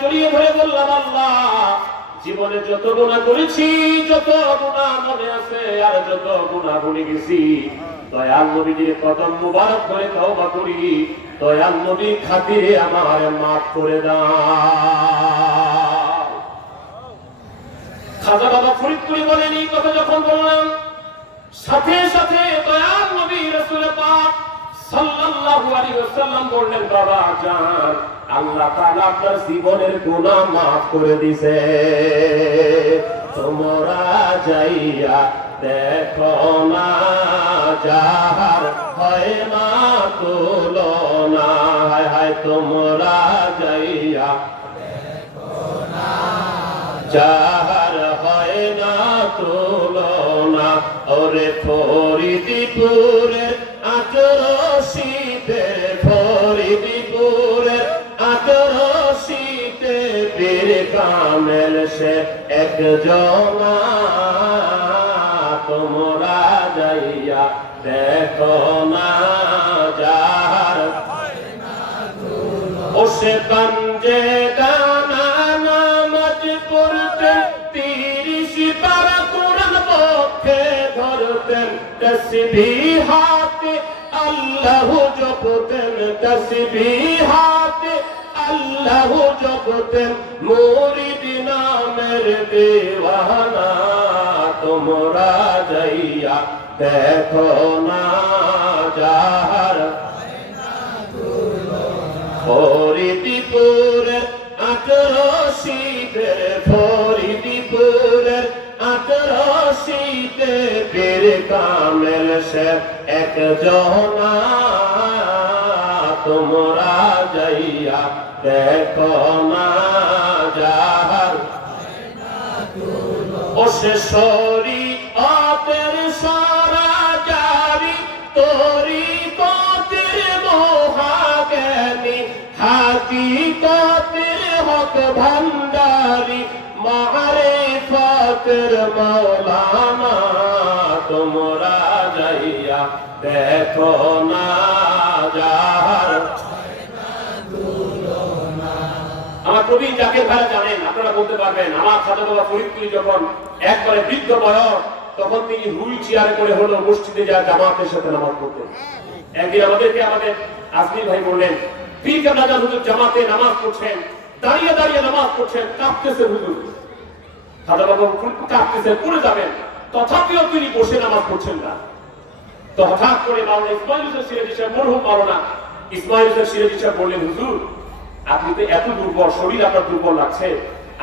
জড়িয়ে ধরে বললাম, আল্লাহ জীবনে যত গুনাহ করেছি, যত গুনাহ মনে আছে আর যত গুনাহ ভুলে গেছি, দয়াল নবীজির কদম মুবারক ধরে তওবা করি, দয়াল নবীর খাতিরে আমার মাফ করে দাও। খাজা বাবা ফরিদপুরি বলেন, এই কথা যখন বললাম সাথে সাথে দয়াল নবী রাসূল পাক সাল্লাল্লাহু আলাইহি ওয়াসাল্লাম বললেন, বাবা জান আল্লাহ তাআলা আপনার জীবনের গুনাহ maaf করে দিয়েছে। তোমরা যাইয়া দেখো না যাহার হয় না তুলনা, হায় হায় তোমরা যাইয়া দেখো না যাহার হয় না তুলনা, ওরে ফরিদপুরের আটরশিতে, ফরিদপুরের আটরশিতে পীর কামেল সে একজনা, তোমরা যাইয়া দেখো না যাহার ও সে পাঞ্জে দানা নামাজ পড়তেন, 30 পারা কোরআন পক্ষে ধরতেন, তাসবিহাতে আল্লাহু জপতেন, তাসবিহাতে আল্লাহু জপতেন, মুরিদ নামের দেওয়ানা, তোমরা যাইয়া দেখো না যাহার ফরিদপুরের আটরশিতে, ফরিদপুরের আটরশিতে পীর কামেল সে একজনা, তোমরা যাইয়া দেখো না যাহার ও সে শরীয়তের সারা জারি, তরিকতের মহাজ্ঞানী, হাকিকতের হক ভান্ডারি, মারিফতের মাওলানা, তোমরা যাইয়া দেখো না যাহার। আমার কবি জাকির ভাই জানেন, আপনারা বলতে পারবেন, আমার খাজা বাবা ফরিদপুরি যখন একবারে বৃদ্ধ বয়স, তখন তিনি হুইল চেয়ারে করে হলো মসজিদে যায় জামাতের সাথে নামাজ পড়তেন। একদিন আমাদের আজমির ভাই বললেন, পীর কামরাজান হুজুর জামাতে নামাজ পড়ছেন, দাঁড়িয়ে দাঁড়িয়ে নামাজ পড়ছেন, কাঁপতেছে হুজুর। খাজা বাবা কাঁপতেছে, পড়ে যাবেন, তথাপিও তিনি বসে নামাজ পড়ছেন না। তো হঠাৎ করে মাওলানা ইসমাইল হোসেন সিরাজি সাহেব, মরহুম মাওলানা ইসমাইল হোসেন সিরাজি সাহেব বললেন, হুজুর আপনি তো এত দুর্বল, শরীর আপনার দুর্বল লাগছে,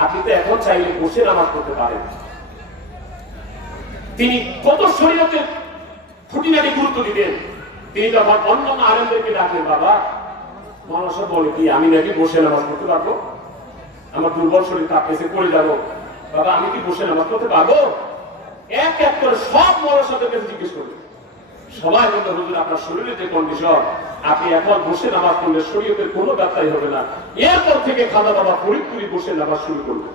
আপনি তো এখন চাইলে বসে নামাজ পড়তে পারেন। তিনি কত শরীয়তের খুঁটিনাটি গুরুত্ব দিতেন। তিনি তখন অন্যান্য আলেমদেরকে ডাকলেন, বাবা মানুষ বলে কি আমি নাকি বসে নামাজ পড়তে পারবো, আমার দুর্বল শরীর কাঁপতেছে, পড়ে যাবো, বাবা আমি কি বসে নামাজ পড়তে পারবো? এক এক করে সব মানুষদের কাছে জিজ্ঞেস করলেন। সবাই বলতে, হুজুর আপনার শরীরের যে কন্ডিশন, আপনি এখন বসে নামাজ পড়লে শরীয়তের কোনো ব্যাপারই হবে না। এরপর থেকে খাজা বাবা ফরিদপুরি বসে নামাজ শুরু করলেন।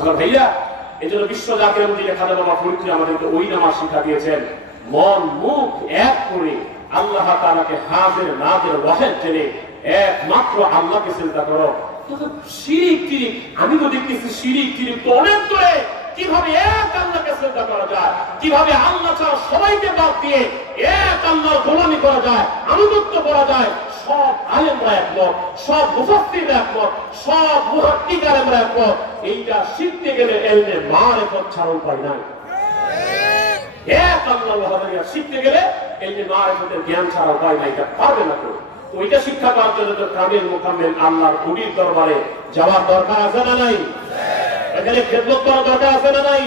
আমার ভাইয়া, এই জন্য বিশ্ব জাকির মজিলে খাজা বাবা ফরিদপুরি আমাদেরকে ওই নামাজ শিক্ষা দিয়েছেন, মন মুখ এক করে আল্লাহ তাআলাকে হাজির নাজির ওয়াহিদ জেনে একমাত্র আল্লাহকে চিন্তা করো। শিরিক টিরিক আমি তো দেখতেছি, শিরিক টিরিক তো অনেক দূরে। কিভাবে এক আল্লাহকে শ্রদ্ধা করা যায়, কিভাবে আল্লাহ ছাড়া সবাইকে বাদ দিয়ে এক আল্লাহর গোলামি করা যায়, আনুগত্য করা যায়, সব আলেমরা একমত, সব মুফাসসিররা একমত, সব মুহাক্কিক আলেমরা একমত। এইটা শিখতে গেলে ইলমে মারিফত ছাড়া উপায় নাই। এক আল্লাহর ওয়াহদানিয়া শিখতে গেলে ইলমে মারিফতের জ্ঞান ছাড়া উপায় নাই, এটা পারবে না কেউ। ওইটা শিক্ষা পাওয়ার জন্য তো কামিল মুকাম্মিল আল্লাহর ওলির দরবারে যাওয়ার দরকার আছে না নাই? এখানে খেদমত করার দরকার আছে না নাই?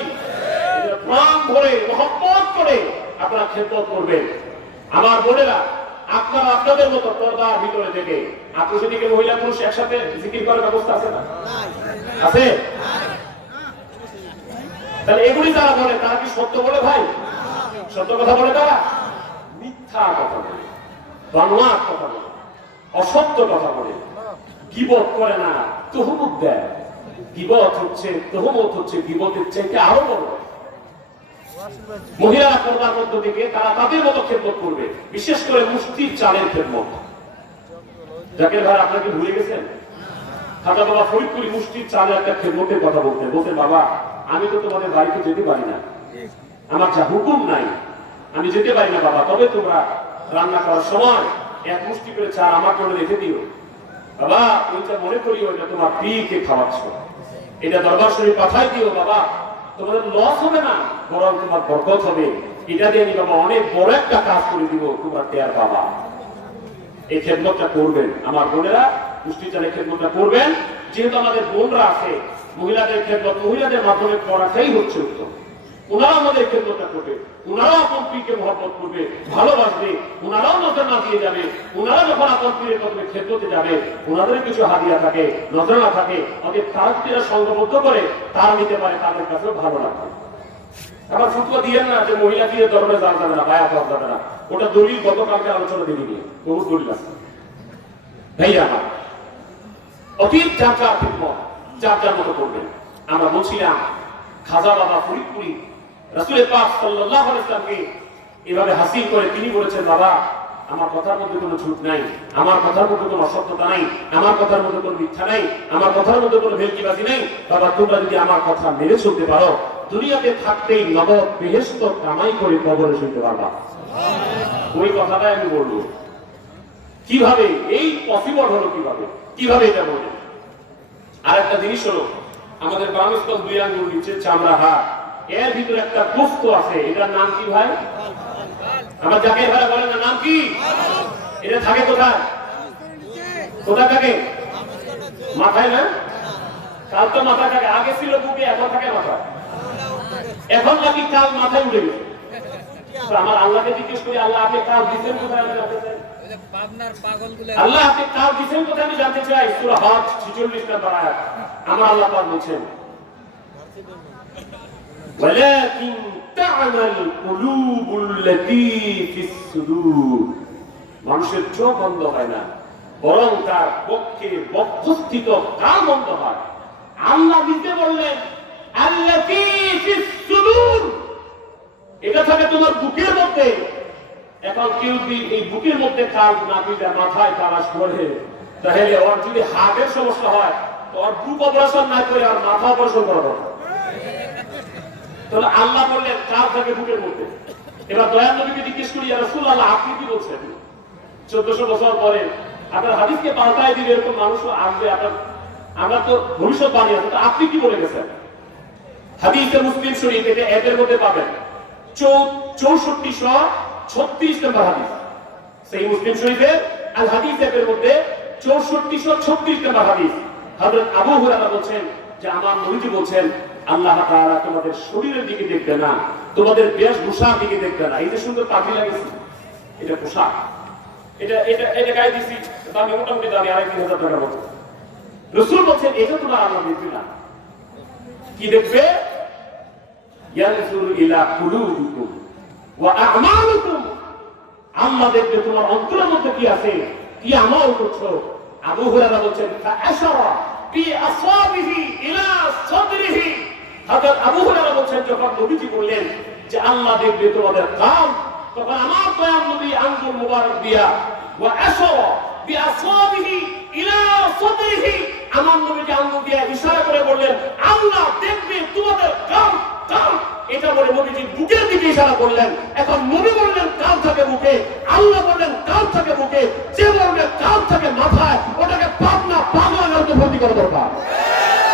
প্রাণ ভরে মহব্বত করে আপনারা খেদমত করবেন। আমার বোনেরা, আপনারা আপনাদের মতো পর্দার ভিতরে থেকে আত্মীয়দিকে মহিলা পুরুষ একসাথে জিকির করার ব্যবস্থা আছে না? আছে? তাহলে এগুলি যারা বলে তারা কি সত্য বলে? ভাই সত্য কথা বলে? তারা মিথ্যা কথা বলে, বানোয়াট কথা বলে, অসত্য কথা বলে, গীবত করে না, তুহমত দেয়। গীবত হচ্ছে, তুহমত হচ্ছে গীবতের চাইতে আরো বড়। মহিলারা পর্দার মধ্য থেকে তারা তাদের মতো খেদমত করবে, বিশেষ করে মুফতির চালের খেদমত। জাকির ভাই আপনাকে ভুলে গেছেন? খাজা বাবা ফরিদপুরি মুষ্টির চালে একটা খেদমতের কথা বলতেন, বাবা আমি তো তোমাদের বাড়িতে যেতে পারি না, আমার যা হুকুম নাই, আমি যেতে পারি না বাবা, তবে তোমরা রান্না করার সময় এক মুষ্টি করে চাল আমার জন্য রেখে দিও বাবা, ওইটা মনে করি ওইটা তোমার পীরকে খাওয়াচ্ছ, এটা দরবার শরীফ পাঠাই দিও বাবা, তোমাদের লস হবে না, বরং তোমার বরকত হবে, এটা দিয়ে আমি বাবা অনেক বড় একটা কাজ করে দিব, তোমরা টের বাবা। এই খেদমতটা করবেন আমার বোনেরা, পুষ্টি চালে খেদমতটা করবেন, যেহেতু আমাদের বোনরা আছে, মহিলাদের খেদমত মহিলাদের মাধ্যমে করাটাই হচ্ছে উত্তম। ওনারা আমাদের খেদমতটা করবে, ওনারাও আপন পীরকে মহব্বত করবে, ভালোবাসবে, ওনারাও নজরানা দিয়ে যাবে, ওনারা যখন আপন পীরের কদমে খেদমতে যাবে, ওনাদের কিছু হাদিয়া থাকে, নজরানা থাকে, ওদের তারা যদি সংঘবদ্ধ করে তারা নিতে পারে, তাদের কাছেও ভালো লাগবে। আবার ফুটুয়া দিয়েন না যে মহিলা দিয়ে দরবারে যাওয়া যাবে না, বায়া পাওয়া যাবে না, ওটা দলিল গতকালকে আলোচনা দিয়ে নিয়ে বহু দলিল আছে ভাইয়া আমার। অতীত যার যার খেদমত যার যার মতো করবেন। আমরা বলছিলাম খাজা বাবা ফরিদপুরি রাসূল পাক সাল্লাল্লাহু আলাইহি ওয়াসাল্লামকে এভাবে হাসিল করে তিনি বলেছেন, বাবা আমার কথার মধ্যে কোনো ঝুট নাই, আমার কথার মধ্যে কোনো অসত্যতা নাই, আমার কথার মধ্যে কোনো মিথ্যা নাই, আমার কথার মধ্যে কোনো ভেলকিবাজি নাই, বাবা তোমরা যদি আমার কথা মেনে চলতে পারো, দুনিয়াতে থাকতেই নগদ বেহেশত কামাই করে কবরে শুনতে পারবা। ওই কথাটাই আমি বলবো। কিভাবে এই পসিবল হলো, কিভাবে এটা বলবো? আর একটা জিনিস হলো, আমাদের বাংলাদেশ দুই আঙ্গুল নিচে চামড়া হাত, এর ভিতরে একটা গোস্ত আছে, এটার নাম কি ভাই? আমার যাকে ভাই বলেন না, নাম কি? এটা থাকে কোথায়? কোথায় থাকে? মাথায় না? কাল তো মাথায় থাকে, আগে ছিল বুকে, এখন থাকে মাথায়, এখন নাকি কাল মাথায় উঠে গেছে। আমার আল্লাহকে জিজ্ঞেস করি, আল্লাহ আপনি কাল দিচ্ছেন কোথায়? আমি জানতে চাই আল্লাহ আপনি কাল দিচ্ছেন কোথায়, আমি জানতে চাই। সূরা হজ 46 নম্বর আয়াত আমার আল্লাহ পাক বলছেন, ওয়ালাকিন তা'মাল কুলুবুল্লাতী ফিস সুদূর, মানুষের চোখ বন্ধ হয় না, বরং তার পক্ষে বক্ষস্থিত কান বন্ধ হয়। আল্লাহ দিতে বললেন আল্লাতী ফিস সুদূর, এটা থাকে তোমার বুকের মধ্যে। এখন কেউ যদি এই বুকের মধ্যে কাজ না দিলে, মাথায় তারাশ করে, তাহলে ওর যদি হার্টের সমস্যা হয় তো ওর বুক অপারেশন না করে আর মাথা অপারেশন করা দরকার। তাহলে আল্লাহ বললেন কাজ থাকে বুকের মধ্যে। এবার দয়াল নবীকে জিজ্ঞেস করি, ইয়া রাসূলুল্লাহ আপনি কি বলছেন? 1400 বছর পরে আপনার হাদিসকে পাল্টায় দিবে এরকম মানুষ আসবে, আমরা তো ভবিষ্যৎবাণী আছে, তো আপনি কি বলে গেছেন? হাদিসে মুসলিম শরীফ, এটা এর মধ্যে পাবেন 6436 নম্বর হাদিস, সেই মুসলিম শরীফের আল হাদিস এর মধ্যে 6436 নম্বর হাদিস। হযরত আবু হুরায়রা বলেন যে আমার নবীজি বলেন, আল্লাহ তাআলা তোমাদের শরীরের দিকে দেখবে না, তোমাদের বেশভূষার দিকে দেখবে না। এই যে সুন্দর পাগড়ি লাগিয়েছি, এটা পোশাক, এটা গায়ে দিছি, দামি মোটামুটি দামি 2500 টাকার মতো। রাসূল বলেন এটা তোমার আল্লাহ দেখবে না, কি দেখবে? ইয়ানজুরু ইলা কুলুবিকুম ওয়া আমালুকুম, আল্লাহ দেখবে তোমার অন্তরের মধ্যে কি আছে, কি আমল করছো। আবু হুরায়রা বলেন ফাআশারা বি আসওয়াবিহি ইলা সাদরিহি, হযরত আবু হুরায়রা বলেন যখন নবীজি বললেন যে আল্লাহ দেখবে তোমাদের কাম, তখন আমার দয়াল নবী আঙ্গুল মুবারক দিয়া ওয়া আশারা বি আসওয়াবিহি ইলা সাদরিহি, আমার নবীকে আঙ্গুল দিয়ে ইশারা করে বললেন আল্লাহ দেখবে তোমাদের কাম। এটা বলে নবীজি বুকের দিকে ইশারা করলেন। এখন নবী বললেন কাল থাকে বুকে, আল্লাহ বললেন কাল থাকে বুকে, যে বলবে কাল থাকে মাথায়, ওটাকে পাবনা পাগলা গালতে ভর্তি করা দরকার।